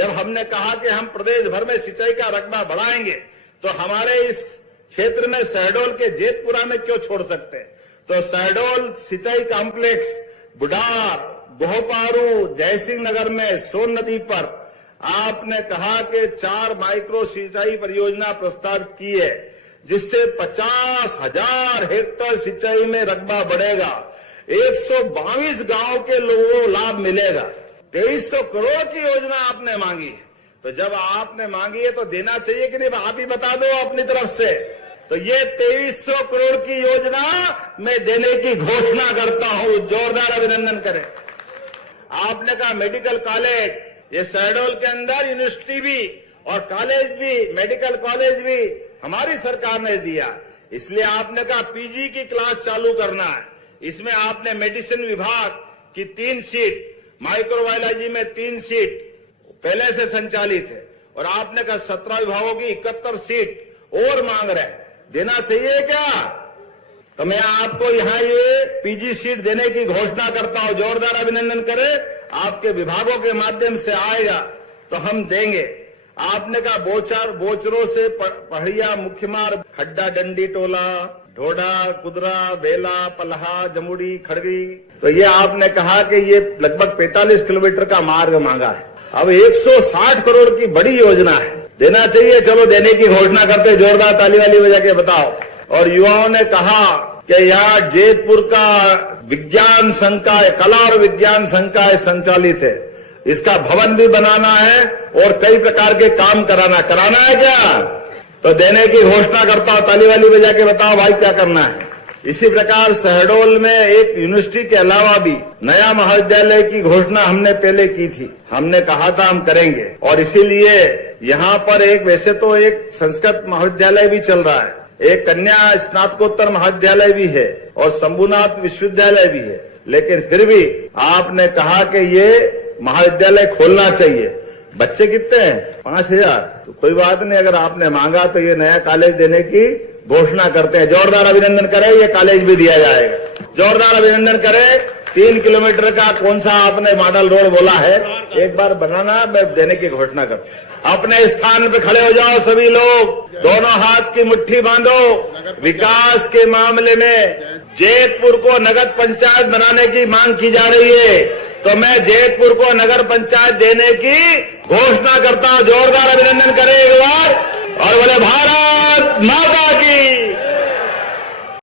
जब हमने कहा कि हम प्रदेश भर में सिंचाई का रकबा बढ़ाएंगे तो हमारे इस क्षेत्र में शहडोल के जेतपुरा में क्यों छोड़ सकते हैं? तो शहडोल सिंचाई कॉम्प्लेक्स, बुढ़ार, गोहपारू, जयसिंह नगर में सोन नदी पर आपने कहा कि 4 माइक्रो सिंचाई परियोजना प्रस्तावित की है, जिससे 50,000 हेक्टेयर सिंचाई में रकबा बढ़ेगा। 122 गांव के लोगों को लाभ मिलेगा। 2300 करोड़ की योजना आपने मांगी है, तो जब आपने मांगी है तो देना चाहिए कि नहीं? आप ही बता दो अपनी तरफ से। तो ये 2300 करोड़ की योजना मैं देने की घोषणा करता हूं। जोरदार अभिनंदन करें। आपने कहा मेडिकल कॉलेज, ये शहडोल के अंदर यूनिवर्सिटी भी और कॉलेज भी, मेडिकल कॉलेज भी हमारी सरकार ने दिया। इसलिए आपने कहा पीजी की क्लास चालू करना है। इसमें आपने मेडिसिन विभाग की 3 सीट, माइक्रोबायोलॉजी में 3 सीट पहले से संचालित है, और आपने कहा 17 विभागों की 71 सीट और मांग रहे हैं। देना चाहिए क्या? तो मैं आपको यहाँ ये पीजी सीट देने की घोषणा करता हूं। जोरदार अभिनंदन करें। आपके विभागों के माध्यम से आएगा तो हम देंगे। आपने कहा बोचरों से पहड़िया, मुख्य मार्ग, खड्डा, डंडी टोला, ढोडा, कुदरा, बेला, पलहा, जमुड़ी, खड़गी, तो ये आपने कहा कि ये लगभग 45 किलोमीटर का मार्ग मांगा है। अब 160 करोड़ की बड़ी योजना है, देना चाहिए। चलो देने की घोषणा करते। जोरदार ताली वाली बजा के बताओ। और युवाओं ने कहा कि यहाँ जेतपुर का विज्ञान संकाय, कला और विज्ञान संकाय संचालित है, इसका भवन भी बनाना है और कई प्रकार के काम कराना है क्या? तो देने की घोषणा करता हूं। ताली वाली बजा के बताओ भाई क्या करना है। इसी प्रकार शहडोल में एक यूनिवर्सिटी के अलावा भी नया महाविद्यालय की घोषणा हमने पहले की थी। हमने कहा था हम करेंगे, और इसीलिए यहाँ पर वैसे तो एक संस्कृत महाविद्यालय भी चल रहा है, एक कन्या स्नातकोत्तर महाविद्यालय भी है और शंभुनाथ विश्वविद्यालय भी है, लेकिन फिर भी आपने कहा कि ये महाविद्यालय खोलना चाहिए। बच्चे कितने हैं? 5000। तो कोई बात नहीं, अगर आपने मांगा तो ये नया कॉलेज देने की घोषणा करते हैं। जोरदार अभिनंदन करें। ये कॉलेज भी दिया जाएगा। जोरदार अभिनंदन करें। 3 किलोमीटर का कौन सा आपने मॉडल रोड बोला है, एक बार बनाना, मैं देने की घोषणा करता हूं। अपने स्थान पे खड़े हो जाओ सभी लोग, दोनों हाथ की मुट्ठी बांधो। विकास के मामले में जेतपुर को नगर पंचायत बनाने की मांग की जा रही है, तो मैं जेतपुर को नगर पंचायत देने की घोषणा करता हूं। जोरदार अभिनंदन करें एक बार और बोले भारत माता की।